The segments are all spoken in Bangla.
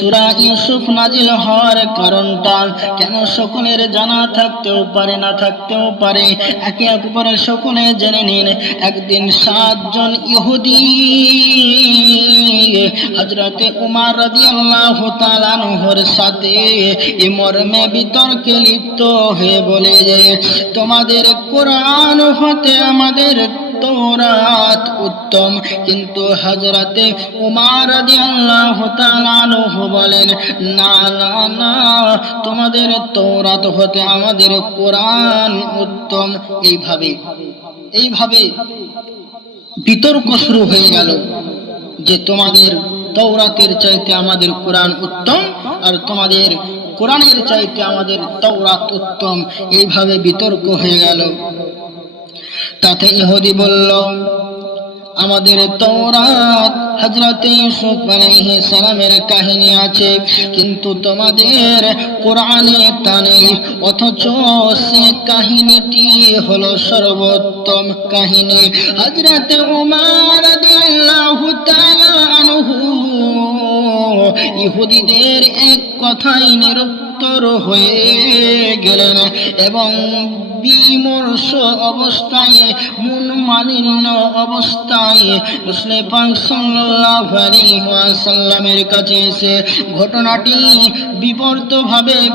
সূরা ইউসুফ নাজিল হওয়ার কারণটা কেন সকলের জানা থাকতেও পারে, না থাকতেও পারে। একে একবারে সকলে জেনে নিন। একদিন 7 জন ইহুদি হযরতে উমর রাদিয়াল্লাহু তাআলা আনহুর সাথে এই মর্মে বিতর্কে লিপ্ত হয়ে বলে যে, তোমাদের কোরআন হতে আমাদের তৌরাত উত্তম। কিন্তু হযরতে উমর রাদিয়াল্লাহু তাআলা আনহু বলেন, না না না, তোমাদের তৌরাত হতে আমাদের কোরআন উত্তম। এইভাবে বিতর্ক শুরু হয়ে গেল যে তোমাদের তৌরাতের চাইতে আমাদের কোরআন উত্তম, আর তোমাদের কোরআনের চাইতে আমাদের তৌরাত উত্তম। এইভাবে বিতর্ক হয়ে গেল। তাতে ইহুদি বলল, আমাদের তৌরাত হযরত ইউসুফ আলাইহিস সালামের কাহিনী আছে, কিন্তু তোমাদের কোরআনে তা নেই। অথচ সে কাহিনীটি হলো সর্বোত্তম কাহিনী। হযরত উমর রাদিয়াল্লাহু তাআলা আনহু ইহুদিদের এক কথায় নিরুত্তর হয়ে গেলেন এবং বিমর্ষ অবস্থায়, মনমালিন্য অবস্থায় রাসূল পাক সাল্লাল্লাহু আলাইহি ওয়াসাল্লামের কাছে এসে ঘটনাটি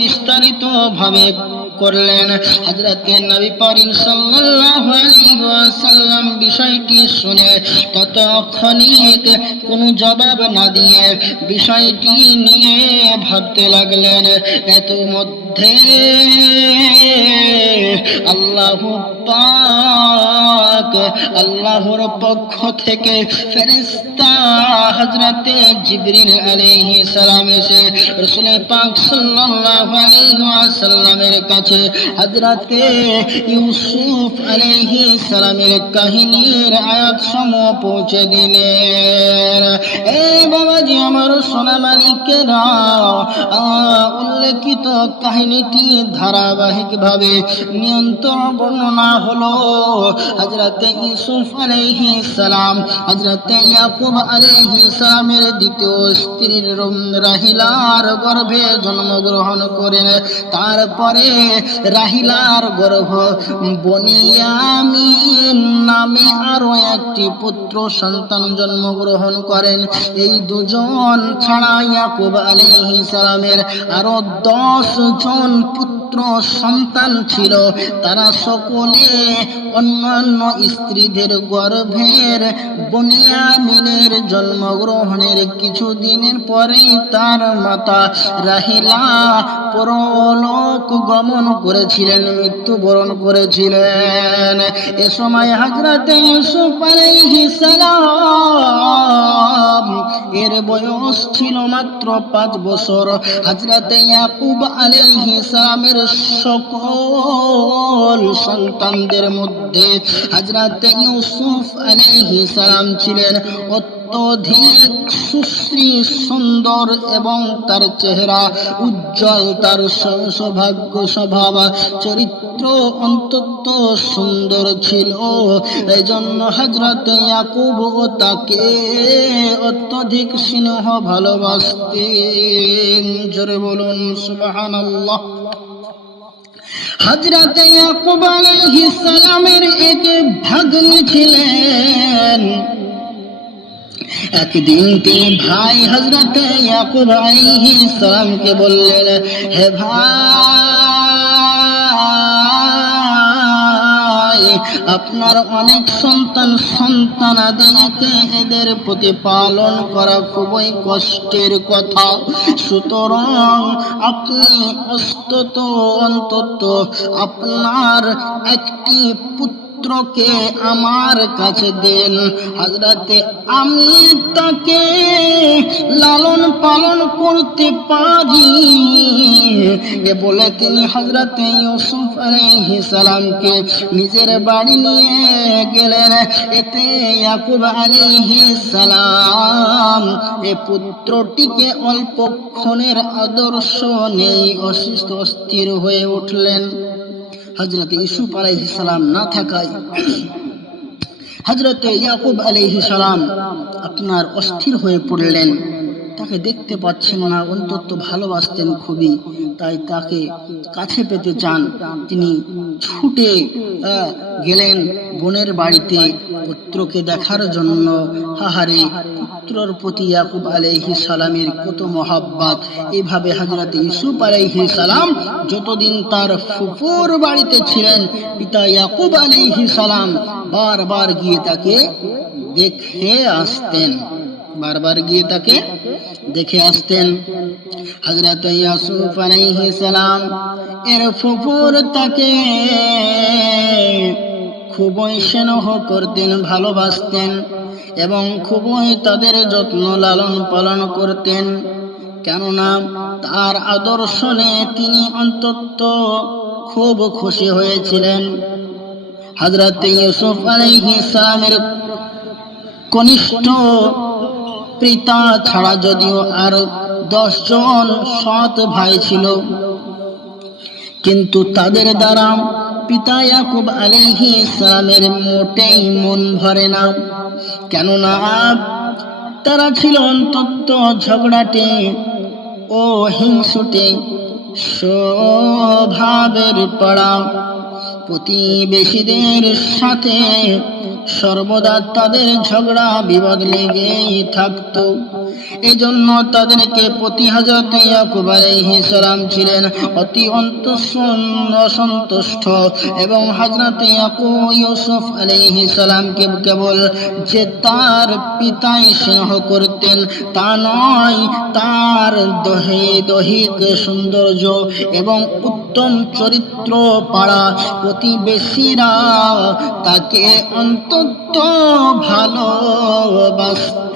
বিস্তারিতভাবে করলেন। হযরতে নবী পাক সাল্লাল্লাহু আলাইহি ওয়াসাল্লাম বিষয়টি শুনে তৎক্ষণিক কোনো জবাব না দিয়ে বিষয়টি নিয়ে ভাবতে লাগলেন। এত মধ্যে আল্লাহু পাক, আল্লাহর পক্ষ থেকে ফেরেশতা হযরতে জিবরিল আলাইহিস সালাম এসে রাসূল পাক সাল্লাল্লাহু আলাইহি ওয়াসাল্লামের কাছে হযরতে ইউসুফ আলাইহিস সালামের কাহিনীর আয়াত সমূহ পৌঁছে দিলেন। এ বাবাজি আমার, সোনা মালিকেরা, উল্লেখিত কাহিনীটি ধারাবাহিকভাবে নিয়ন্ত্রণ বর্ণনা হলো। হযরতে ইউসুফ আলাইহিস সালাম হযরতে ইয়াকুব আলাইহিস সালামের দ্বিতীয় স্ত্রীর রাহিলার গর্ভে জন্মগ্রহণ করেন। তারপরে রাহিলার গর্ভ বনিয়ামিন নামে আরো একটি পুত্র সন্তান জন্মগ্রহণ করেন। এই দুজন ছাড়া ইয়াকুব আলাইহিস সালামের আরো 10 জন পুত্র সন্তান ছিল। তারা সকলে অন্যান্য স্ত্রীদের গর্ভের বনিয়ামিনের জন্মগ্রহণের কিছুদিনের পরেই তার মাতা রাহিলা পরলোক গমন করেছিলেন, মৃত্যুবরণ করেছিলেন। এ সময় হযরতে ইউসুফ আলাইহিস সালাম এর বয়স ছিল মাত্র 5 বছর। হযরতে ইয়াকুব আলাইহিস সালামের সকল সন্তানদের মধ্যে হযরতে ইউসুফ আলাইহিস সালাম ছিলেন অত্যধিক সুশ্রী, সুন্দর এবং তার চেহারা উজ্জ্বল। তার সৌভাগ্য স্বভাব চরিত্র অত্যন্ত সুন্দর ছিল। এই জন্য হযরতে ইয়াকুব তাকে অত্যধিক স্নেহ ভালোবাসতেন। জোরে বলুন সুবহানাল্লাহ। হযরতে ইয়াকুব আলাইহিস সালামের এক ভাগ্নি ছিলেন। একদিন তিনি ভাই হযরতে ইয়াকুব আলাইহিস সালামকে বললেন, হে ভাই, আপনার অনেক সন্তানাদি আছে, এদের প্রতিপালন করা খুবই কষ্টের কথা। সুতরাং আপনি অন্তত আপনার একটি পুত্রকে আমার কাছে দেন, হযরতে আমি তাকে লালন পালন করতে পারি। এ বলে তিনি হযরতে ইউসুফ আলাইহিস সালামকে নিজের বাড়ি নিয়ে গেলেন। এতে ইয়াকুব আলাইহিস সালাম এ পুত্রটিকে অল্পক্ষণের আদর্শ নেই অস্থির হয়ে উঠলেন। হযরতে ইউসুফ আলাইহিস সালাম না থাকায় হযরতে ইয়াকুব আলাইহিস সালাম আপনার অস্থির হয়ে পড়লেন। তাকে দেখতে পাচ্ছেন না, অন্তত ভালোবাসতেন খুবই, তাই তাকে কাছে পেতে চান। তিনি ছুটে গেলেন বোনের বাড়িতে পুত্রকে দেখার জন্য। হাহারে, পুত্রর প্রতি ইয়াকুব আলাইহিস সালামের কত মহব্বত। এইভাবে হযরত ইউসুফ আলাইহিস সালাম যতদিন তার ফুফুর বাড়িতে ছিলেন, পিতা ইয়াকুব আলাইহিস সালাম বারবার গিয়ে তাকে দেখে আসতেন, বারবার গিয়ে তাকে দেখে আসতেন। হযরত ইউসুফ আলাইহিস সালাম এর ফুফুর তাকে খুবই স্নেহ করতেন, ভালোবাসতেন এবং খুবই তাদের যত্ন লালন পালন করতেন। কেননা তার আদর্শ নিয়ে তিনি অন্তত খুব খুশি হয়েছিলেন। হযরত ইউসুফ আলাইহিস সালামের কনিষ্ঠ পিতা ছাড়া যদিও আরো 10 জন সৎ ভাই ছিল, কিন্তু তাদের দ্বারা পিতা ইয়াকুব আলাইহিস সালামের মোটেই মন ভরে না। কেননা তারা ছিল অন্তত ঝগড়াটে ও হিংসুটে স্বভাবের পড়া। প্রতিবেশীদের সাথে সর্বদা তাদের ঝগড়া বিবাদ লেগেই থাকতো। এজন্য তাদেরকে প্রতি হযরত ইয়াকুব আলাইহিস সালাম ছিলেন অতি অসন্তুষ্ট এবং হযরত ইয়াকুব ইউসুফ আলাইহিস সালামকে কেবল যে তার পিতাই স্নেহ করতেন তা নয়, তার দৈহিক সৌন্দর্য এবং উত্তম চরিত্র পাড়া প্রতিবেশীরা তাকে অন্তত ভালোবাসতেন।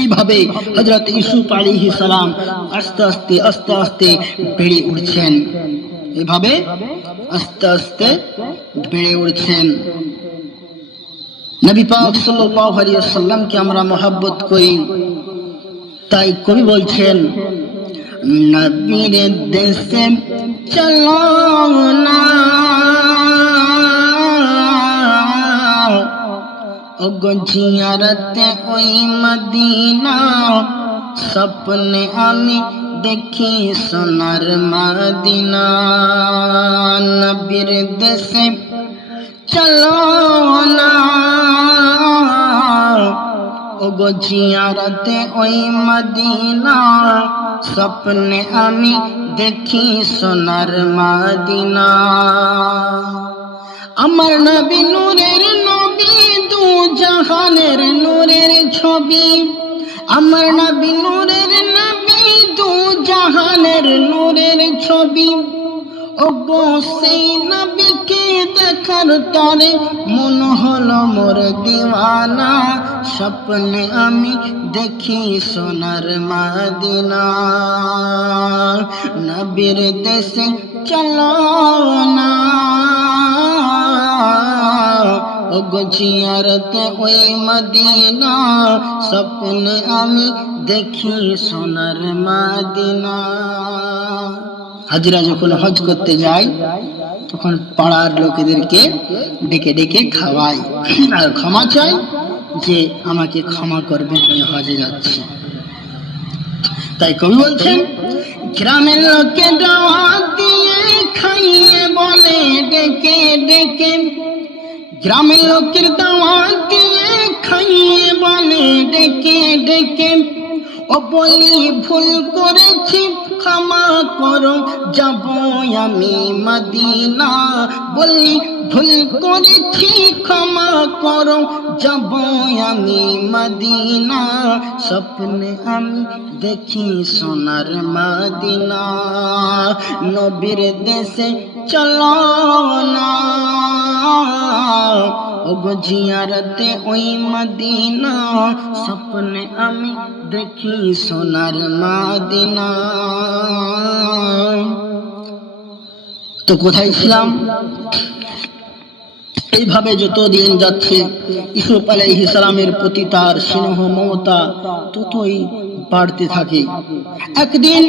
এইভাবে হযরত ইউসুফ আলাইহিস সালাম আস্তে আস্তে আস্তে আস্তে বেড়ে উঠছেন, এইভাবে আস্তে আস্তে বেড়ে উঠছেন। নবী পাক সাল্লাল্লাহু আলাইহি ওয়াসাল্লামকে আমরা মহব্বত করি, তাই কবি বলছেন, নবীর দেশে চলো না ওগো জিয়ারতে ওই মদিনা, স্বপ্নে আমি দেখি সোনার মদিনা। নবীর দেশে চলো না ওগো জিয়ারতে ওই মদিনা, স্বপ্নে আমি দেখি সোনার মদিনা। আমার নবী নূরের নবী, দু জাহানের নূরের ছবি। আমার নবী নূরের নবী, দু জাহানের নূরের ছবি। ওগো সেই নবীকে দেখার তরে মন হলো মোর দিওয়ানা, স্বপ্নে আমি দেখি সোনার মদিনা। নবীর দেশে চলো না ওগো জিয়ারতে ওই মদিনা, স্বপ্নে আমি দেখি সোনার মদিনা। হাজিরা যখন হজ করতে যায় তখন পাড়ার লোকেদেরকে ডেকে ডেকে খাওয়ায় আর ক্ষমা চায় যে আমাকে ক্ষমা করবেন, আমি হজে যাচ্ছি। তাই কবি বলছেন, গ্রামের লোকে দাওয়াত দিয়ে খাইয়ে বলে ডেকে ডেকে, গ্রামের লোকের দাওয়াত দিয়ে খাইয়ে বলে ডেকে ডেকে, ও বলি ভুল করেছি ক্ষমা করো যাব আমি মদিনা। বলি ভুল করেছি ক্ষমা করো যাব আমি মদিনা, স্বপ্নে আমি দেখি সোনার মদিনা। নবীর দেশে চলো না ওগো জিয়ারতে ওই মদিনা, স্বপ্নে আমি দেখি সোনার মদিনা। তো কোথায় ছিলাম? এইভাবে যত দিন যাচ্ছে ইউসুফ আলাইহিস সালামের প্রতি তার স্নেহ মমতা ততই বাড়তে থাকে। একদিন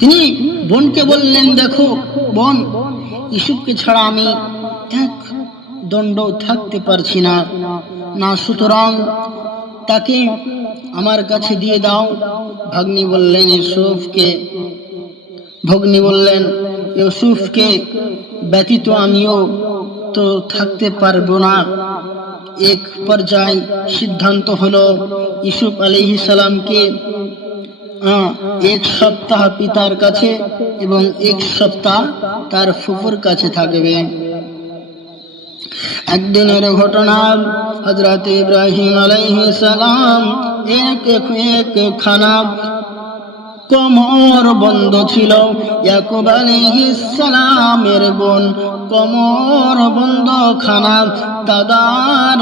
তিনি বোনকে বললেন, দেখো বোন, ইউসুফকে ছাড়া আমি এক দণ্ড থাকতে পারছি না। না, সুতরাং তাকে আমার কাছে দিয়ে দাও। ভগ্নী বললেন ইউসুফকে ব্যতীত আমিও তো থাকতে পারবো না। এক পর্যায়ে সিদ্ধান্ত হলো ইউসুফ আলাইহিস সালামকে 1 সপ্তাহ পিতার কাছে এবং 1 সপ্তাহ তার ফুফুর কাছে থাকবে। একদিনের ঘটনা, হযরত ইব্রাহিম আলাইহিস সালাম এক খানা কোমর বন্ধ ছিল। ইয়াকুব আলাইহিস সালামের বোন কোমর বন্ধ খানা দাদার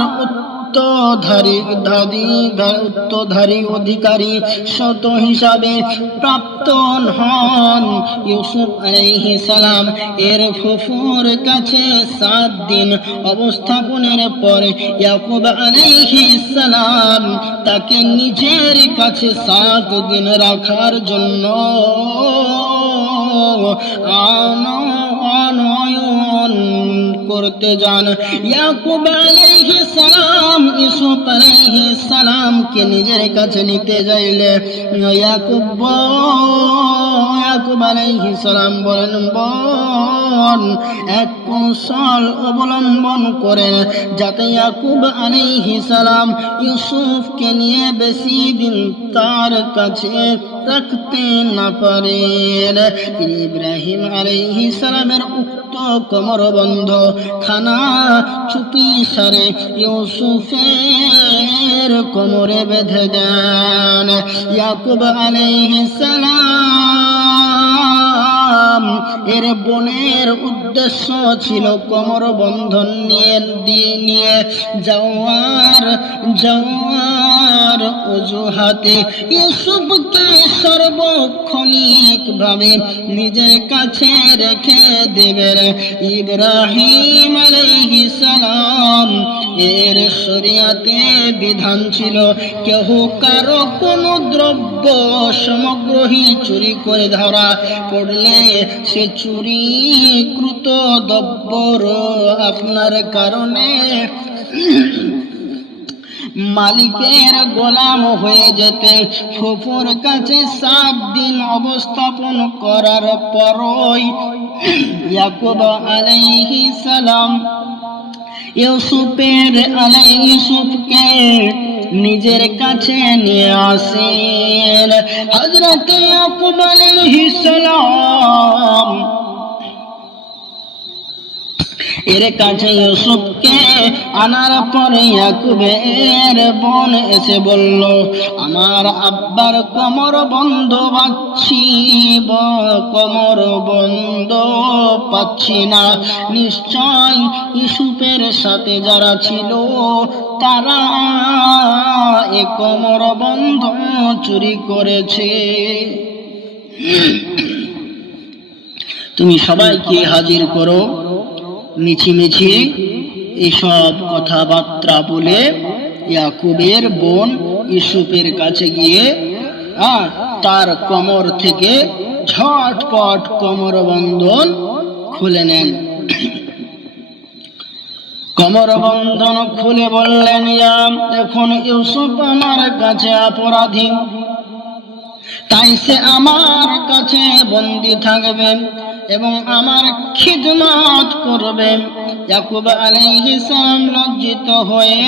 উত্তরধারী অধিকারী শত হিসাবে প্রাপ্ত হন। ইউসুফ আলাইহিস সালাম এর ফুফুর কাছে 7 দিন অবস্থাপনের পর ইয়াকুব আলাইহিস সালাম তাকে নিজের কাছে 7 দিন রাখার জন্য আনয়ন করতে যান। ইয়াকুব আলাইহিস সালাম ইউসুফ আলাইহিস সালামকে নিজের কাছে নিতে যাইলে ইয়াকুব আলাইহিস সালাম বলেন, বোন এক কৌশল অবলম্বন করেন যাতে ইয়াকুব আলাইহিস সালাম ইউসুফকে নিয়ে বেশি দিন তার কাছে রাখতে না পারেন। তিনি ইব্রাহিম আলাইহিস সালামের উক্ত কোমরবন্ধ খানা চুপি সারে ইউসুফের কোমরে বেঁধে দেন। ইয়াকুব আলাইহিস সালাম এর বোনের উদ্দেশ্য ছিল কোমর বন্ধন নিয়ে যাওয়ার অজুহাতে ইউসুফকে সার্বক্ষণিক ভাবে নিজের কাছে রেখে দেবেন। ইব্রাহিম আলাইহিস সালাম এর শরিয়াতে বিধান ছিল কেহ কারো কোনো দ্রব্য সামগ্রী চুরি করে ধরা পড়লে সে চুরিকৃত দ্রব্যর আপনার কারণে মালিকের গোলাম হয়ে যেতে। ফুফুর কাছে 7 দিন অবস্থাপন করার পরই ইয়াকুব আলাইহিস সালাম ইউসুফকে নিজের কাছে নিয়ে আসেন। হযরত ইয়াকুব আলাইহিস সালাম এর কাছে ইউসুফকে আনার পরে ইয়াকুবের বোন এসে বলল, আমার আব্বার কোমর বন্ধ পাচ্ছি না। নিশ্চয় ইউসুফের সাথে যারা ছিল তারা এ কোমর বন্ধ চুরি করেছে। তুমি সবাইকে হাজির করো। মিছিমিছি এসব কথাবার্তা বলে ইয়াকুবের বোন ইউসুফের কাছে গিয়ে তার কোমর থেকে ঝটপট কোমর বন্ধন খুলে নেন। কোমর বন্ধন খুলে বললেন, এখন ইউসুফ আমার কাছে অপরাধী, তাই সে আমার কাছে বন্দী থাকবে এবং আমার খিদমত করবে। ইয়াকুব আলাইহিস সালাম লজ্জিত হয়ে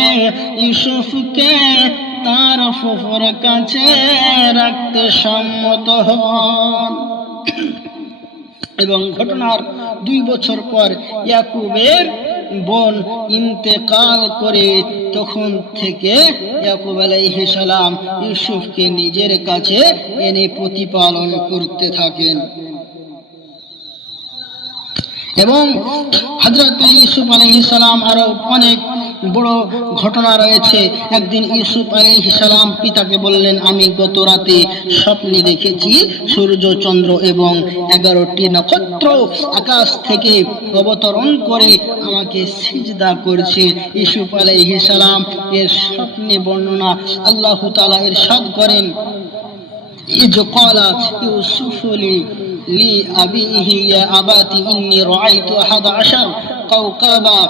ইউসুফকে তার ফুফুর কাছে রাখতে সম্মত হন এবং ঘটনার 2 বছর পর ইয়াকুবের বোন ইন্তেকাল করে তখন থেকে ইয়াকুব আলাইহিস সালাম ইউসুফকে নিজের কাছে এনে প্রতিপালন করতে থাকেন। এবং হযরত ইউসুফ আলাইহিস সালাম আরো অনেক বড় ঘটনা রয়েছে। একদিন ইউসুফ আলাইহিস সালাম পিতাকে বললেন, আমি গত রাতে স্বপ্নে দেখেছি সূর্য, চন্দ্র এবং 11টি নক্ষত্র আকাশ থেকে অবতরণ করে আমাকে সিজদা করছে। ইউসুফ আলাইহিস সালাম এর স্বপ্নে বর্ণনা আল্লাহ তাআলা ইরশাদ করেন, إذ قال يوسف لأبيه يا أبت إني رأيت 11 كوكبا